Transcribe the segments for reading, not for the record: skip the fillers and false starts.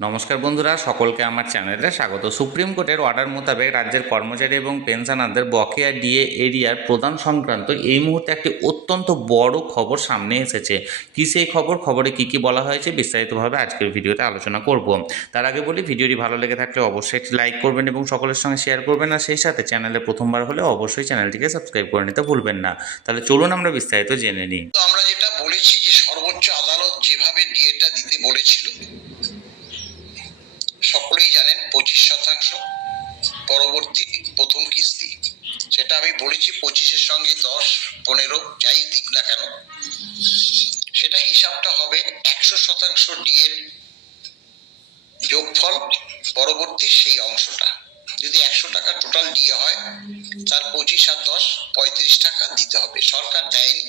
নমস্কার বন্ধুরা, সকলকে আমার চ্যানেলে স্বাগত। সুপ্রিম কোর্টের অর্ডার মোতাবেক রাজ্যের কর্মচারী এবং পেনশনারদের বকেয়া ডিএ এরিয়ার প্রদান সংক্রান্ত এই মুহূর্তে একটি অত্যন্ত বড় খবর সামনে এসেছে। কী সেই খবরে কী কী বলা হয়েছে বিস্তারিতভাবে আজকের ভিডিওতে আলোচনা করব। তার আগে বলি, ভিডিওটি ভালো লেগে থাকলে অবশ্যই একটি লাইক করবেন এবং সকলের সঙ্গে শেয়ার করবেন, আর সেই সাথে চ্যানেলে প্রথমবার হলে অবশ্যই চ্যানেলটিকে সাবস্ক্রাইব করে নিতে ভুলবেন না। তাহলে চলুন আমরা বিস্তারিত জেনে নিই। তো আমরা যেটা বলেছি যে সর্বোচ্চ আদালত যেভাবে ডিএটা দিতে বলেছিল, সকলেই জানেন 25% পরবর্তী প্রথম কিস্তি, সেটা আমি বলেছি 25-এর সঙ্গে 10-15 যাই দিক না কেন, সেটা হিসাবটা হবে 100% ডিএর যোগফল পরবর্তী সেই অংশটা। যদি 100 টাকা টোটাল ডিএ হয়, তার 25 আর 10 35 টাকা দিতে হবে। সরকার দেয়নি,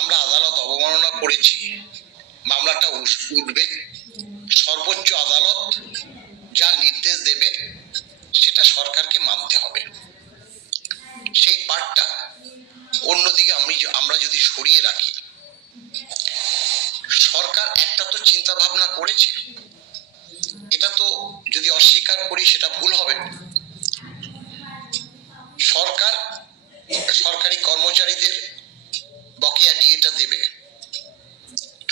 আমরা আদালত অবমাননা করেছি, মামলাটা উঠবে। সর্বোচ্চ আদালত যা নির্দেশ দেবে সেটা সরকারকে মানতে হবে। সেই পার্টটা অন্যদিকে আমরা যদি সরিয়ে রাখি, সরকার একটা তো চিন্তা ভাবনা করেছে, এটা তো যদি অস্বীকার করি সেটা ভুল হবে। সরকার সরকারি কর্মচারীদের বকেয়া ডিএটা দেবে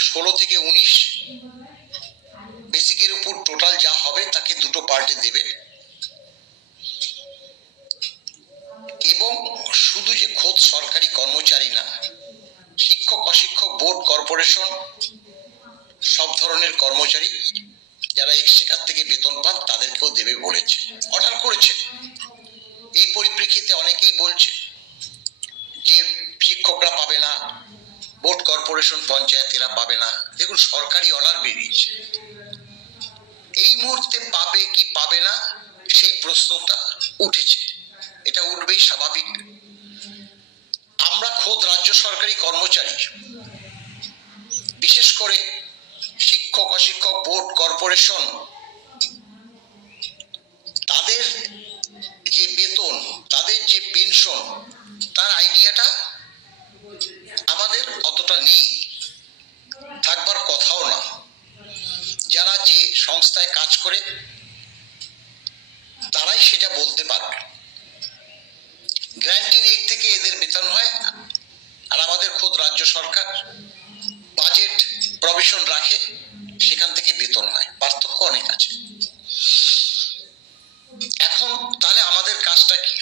16 থেকে 19, বেসিকের উপর টোটাল যা হবে তাকে দুটো পার্টে দেবে। এবং শুধু যে খোদ সরকারি কর্মচারী না, শিক্ষক, অশিক্ষক, বোর্ড, কর্পোরেশন, সব ধরনের কর্মচারী যারা এক্সচেকার থেকে বেতন পান তাদেরকেও দেবে বলেছে, অর্ডার করেছে। এই পরিপ্রেক্ষিতে অনেকেই বলছে যে শিক্ষকরা পাবে না, বোর্ড, কর্পোরেশন, পঞ্চায়েতেরা পাবে না। দেখুন, সরকারি অর্ডার বেরিয়েছে, এই মুহূর্তে পাবে কি পাবে না সেই প্রশ্নটা উঠেছে, এটা উঠবেই স্বাভাবিক। আমরা খোদ রাজ্য সরকারি কর্মচারী, বিশেষ করে শিক্ষক, অশিক্ষক, বোর্ড, কর্পোরেশন, তাদের যে বেতন, তাদের যে পেনশন, তার আইডিয়াটা আমাদের অতটা নেই, থাকবার কথাও না। যারা যে সংস্থায় কাজ করে তারাই সেটা বলতে পারবে। গ্র্যান্টিং এইড থেকে এদের বেতন হয়, আর আমাদের খোদ রাজ্য সরকার বাজেট প্রভিশন রাখে, সেখান থেকে বেতন হয়। পার্থক্য অনেক আছে। এখন তাহলে আমাদের কাজটা কি?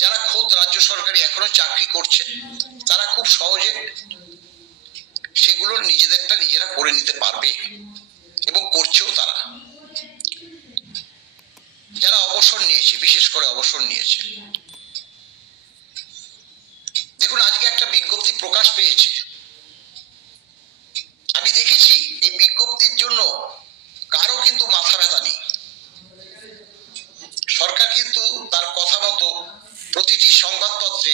যারা খোদ রাজ্য সরকারি এখনো চাকরি করছে তারা খুব সহজে সেগুলো নিজেদেরটা নিজেরা করে নিতে পারবে এবং করছেও তারা। যারা অবসর নিয়েছে, বিশেষ করে অবসর নিয়েছে, দেখুন আজকে একটা বিজ্ঞপ্তি প্রকাশ পেয়েছে। আমি দেখেছি এই বিজ্ঞপ্তির জন্য কারো কিন্তু মাথা ব্যথা নেই। সরকার কিন্তু তার কথা মতো প্রতিটি সংবাদপত্রে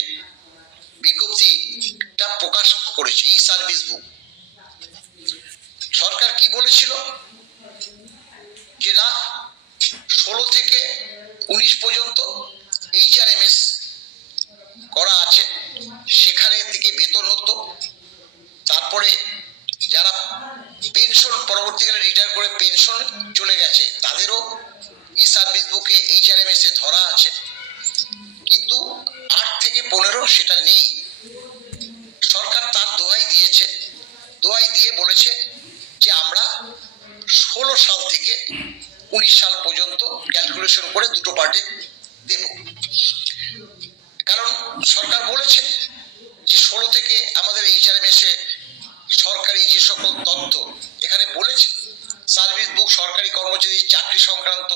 বিজ্ঞপ্তিটা প্রকাশ করেছে। ই সার্ভিস বুক, সরকার কি বলেছিল যে না, 16 থেকে 19 পর্যন্ত HRMS করা আছে, সেখানে থেকে বেতন হতো। তারপরে যারা পেনশন পরবর্তীকালে রিটায়ার করে পেনশন চলে গেছে তাদেরও ই সার্ভিস বুকে HRMS এ ধরা আছে, কিন্তু 8 থেকে 15 সেটা নেই। সরকার তার দোহাই দিয়েছে, দোহাই দিয়ে বলেছে যে আমরা 16 সাল থেকে 19 সাল পর্যন্ত ক্যালকুলেশন করে দুটো পার্টে দেব। কারণ সরকার বলেছে যে 16 থেকে আমাদের HRMS এ সরকারি যে সকল তথ্য এখানে বলেছে, সার্ভিস বুক সরকারি কর্মচারীর চাকরি সংক্রান্ত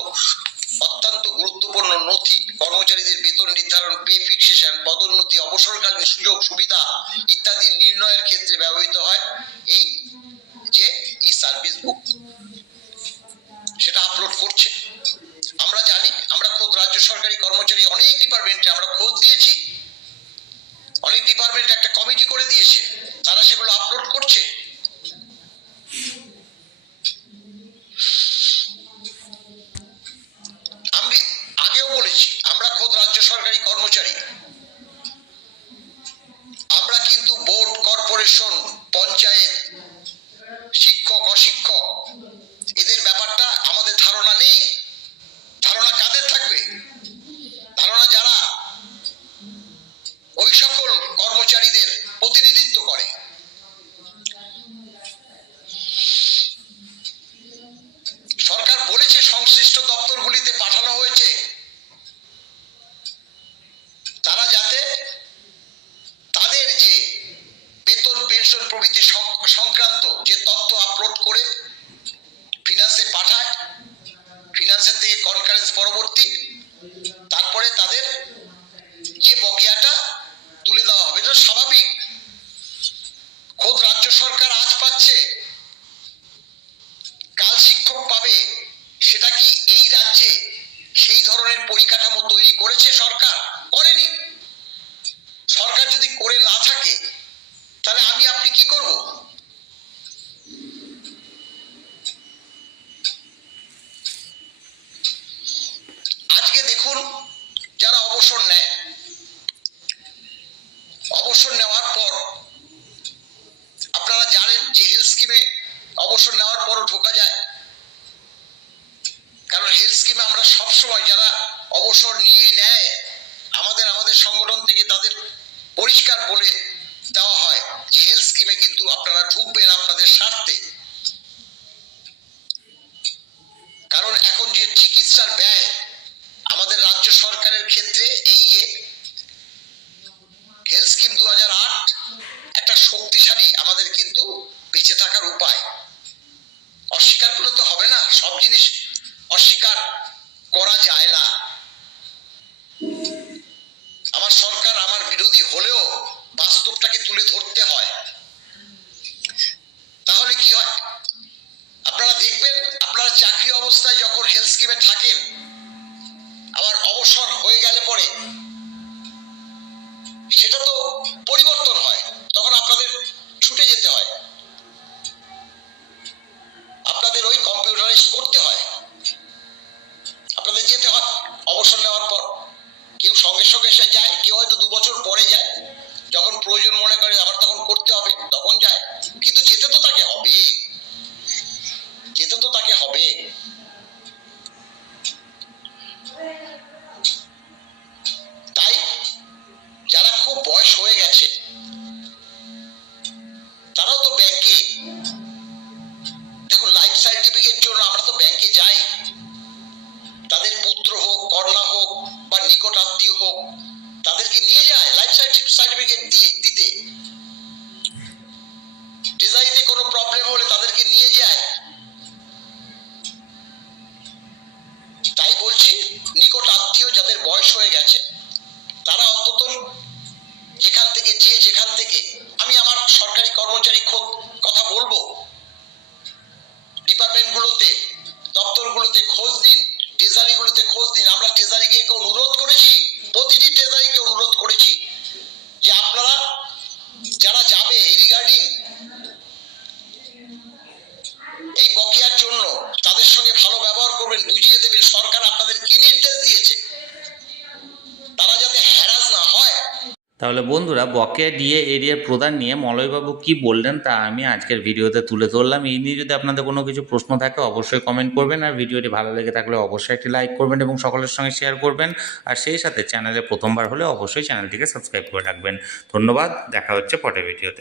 অত্যন্ত গুরুত্বপূর্ণ নথি, কর্মচারীদের বেতন নির্ধারণ, পে ফিক্সেশন, পদোন্নতি, অবসরকালীন সুযোগ সুবিধা ইত্যাদি নির্ণয়ের ক্ষেত্রে ব্যবহৃত হয় এই যে ই সার্ভিস বুক। সেটা আপলোড করছে। আমরা জানি, আমরা খোদ রাজ্য সরকারি কর্মচারী, অনেক ডিপার্টমেন্টে আমরা খোঁজ দিয়েছি, অনেক ডিপার্টমেন্ট একটা কমিটি করে দিয়েছে, তারা সেগুলো আপলোড করছে। আমি আগেও বলেছি, আমরা খোদ রাজ্য সরকারি কর্মচারী, আমরা কিন্তু বোর্ড, কর্পোরেশন, পঞ্চায়েত শিক্ষক অশিক্ষক এদের ব্যাপারটা আমাদের ধারণা নেই। ধারণা কাদের থাকবে? ধারণা যারা ওই সকল কর্মচারীদের প্রতিনিধিত্ব করে। সরকার বলেছে সংশ্লিষ্ট দপ্তরগুলিতে পাঠানো হয়েছে তারা যাতে তাদের যে বেতন পেনশন প্রভৃতি সংক্রান্ত যে তথ্য আপলোড করে ফিনান্সে পাঠায়, ফিনান্সের থেকে কনকারেন্স পরবর্তী তারপরে তাদের যে বকেয়াটা তুলে দেওয়া হবে। এটা স্বাভাবিক। খোদ রাজ্য সরকার আজ পাচ্ছে, কাল শিক্ষক পাবে। সেটা কি এই রাজ্যে সেই ধরনের পরিকাঠামো তৈরি করেছে সরকার? করেনি। সরকার যদি করে না থাকে তাহলে আমি আপনি কি করব? আজকে দেখুন, যারা অবসর নেয়, অবসর নেওয়ার পর আপনারা জানেন যে হেলথ স্কিমে অবসর নেওয়ার পরও ঢোকা যায়। কারণ হেলথ স্কিমে আমরা সবসময় যারা অবসর নিয়ে নেয় আমাদের সংগঠন থেকে তাদের পরিষ্কার বলে দেওয়া হয় যে হেলথ স্কিমে কিন্তু আপনারা ঢুকবেন আপনাদের স্বার্থে। কারণ এখন যে চিকিৎসার ব্যয় আমাদের রাজ্য সরকারের ক্ষেত্রে এই যে হেলথ স্কিম 2008 একটা শক্তিশালী আমাদের কিন্তু বেঁচে থাকার উপায়। অস্বীকার করলে তো হবে না, সব জিনিস অস্বীকার করা যায় না। আমার সরকার আমার বিরোধী হলেও বাস্তবটাকে তুলে ধরতে হয়। তাহলে কি হয়? আপনারা দেখবেন, আপনারা চাকরি অবস্থায় যখন হেলথ স্কিমে থাকেন, আবার অবসর হয়ে গেলে পরে সেটা তো পরিবর্তন হয়, তখন আপনাদের ছুটে যেতে হয়, আপনাদের ওই কম্পিউটারাইজ করতে হয়, আপনাদের যেতে হয় অবসর নেওয়ার পর। কেউ সঙ্গে সঙ্গে এসে যায়, কেউ হয়তো 2 বছর পরে যায়, যখন প্রয়োজন মনে করে আবার তখন করতে হবে তখন যায়। কিন্তু যেতে তো তাকে হবে, যেতে তো তাকে হবে। তাই যারা খুব বয়স হয়ে গেছে তারাও তো ব্যাংকে, দেখুন লাইফ সার্টিফিকেট জন্য আমরা তো ব্যাংকে যাই, তাদের পুত্র হোক, কন্যা হোক বা নিকট আত্মীয় হোক, তাদেরকে নিয়ে যায় লাইফ সার্টিফিকেট দিতে। ট্রেজারিতে কোনো প্রবলেম হলে তাদেরকে নিয়ে যায়। তাই বলছি, নিকট আত্মীয় যাদের বয়স হয়ে গেছে তারা অন্তত যেখান থেকে আমি আমার সরকারি কর্মচারী কথা বলবো, ডিপার্টমেন্টগুলোতে, দপ্তরগুলোতে খোঁজ দিন, ট্রেজারিগুলোতে খোঁজ দিন। আমরা ট্রেজারিকে অনুরোধ করেছি, প্রতিটি ট্রেজারিকে অনুরোধ করেছি যে আপনারা যারা যাবে এই রিগার্ডিং এই বকেয়ার জন্য তাদের সঙ্গে ভালো ব্যবহার করবেন, বুঝিয়ে দেবেন সরকার আপনাদের কি নির্দেশ দিয়েছে, তারা যাতে হ্যারাস না হয়। তাহলে বন্ধুরা, বকেয়া ডিএ এরিয়ার প্রধান নিয়ে মলয়বাবু কি বললেন তা আমি আজকের ভিডিওতে তুলে ধরলাম। এই নিয়ে যদি আপনাদের কোনো কিছু প্রশ্ন থাকে অবশ্যই কমেন্ট করবেন, আর ভিডিওটি ভালো লেগে থাকলে অবশ্যই একটি লাইক করবেন এবং সকলের সঙ্গে শেয়ার করবেন। আর সেই সাথে চ্যানেলে প্রথমবার হলে অবশ্যই চ্যানেলটিকে সাবস্ক্রাইব করে রাখবেন। ধন্যবাদ, দেখা হচ্ছে পরের ভিডিওতে।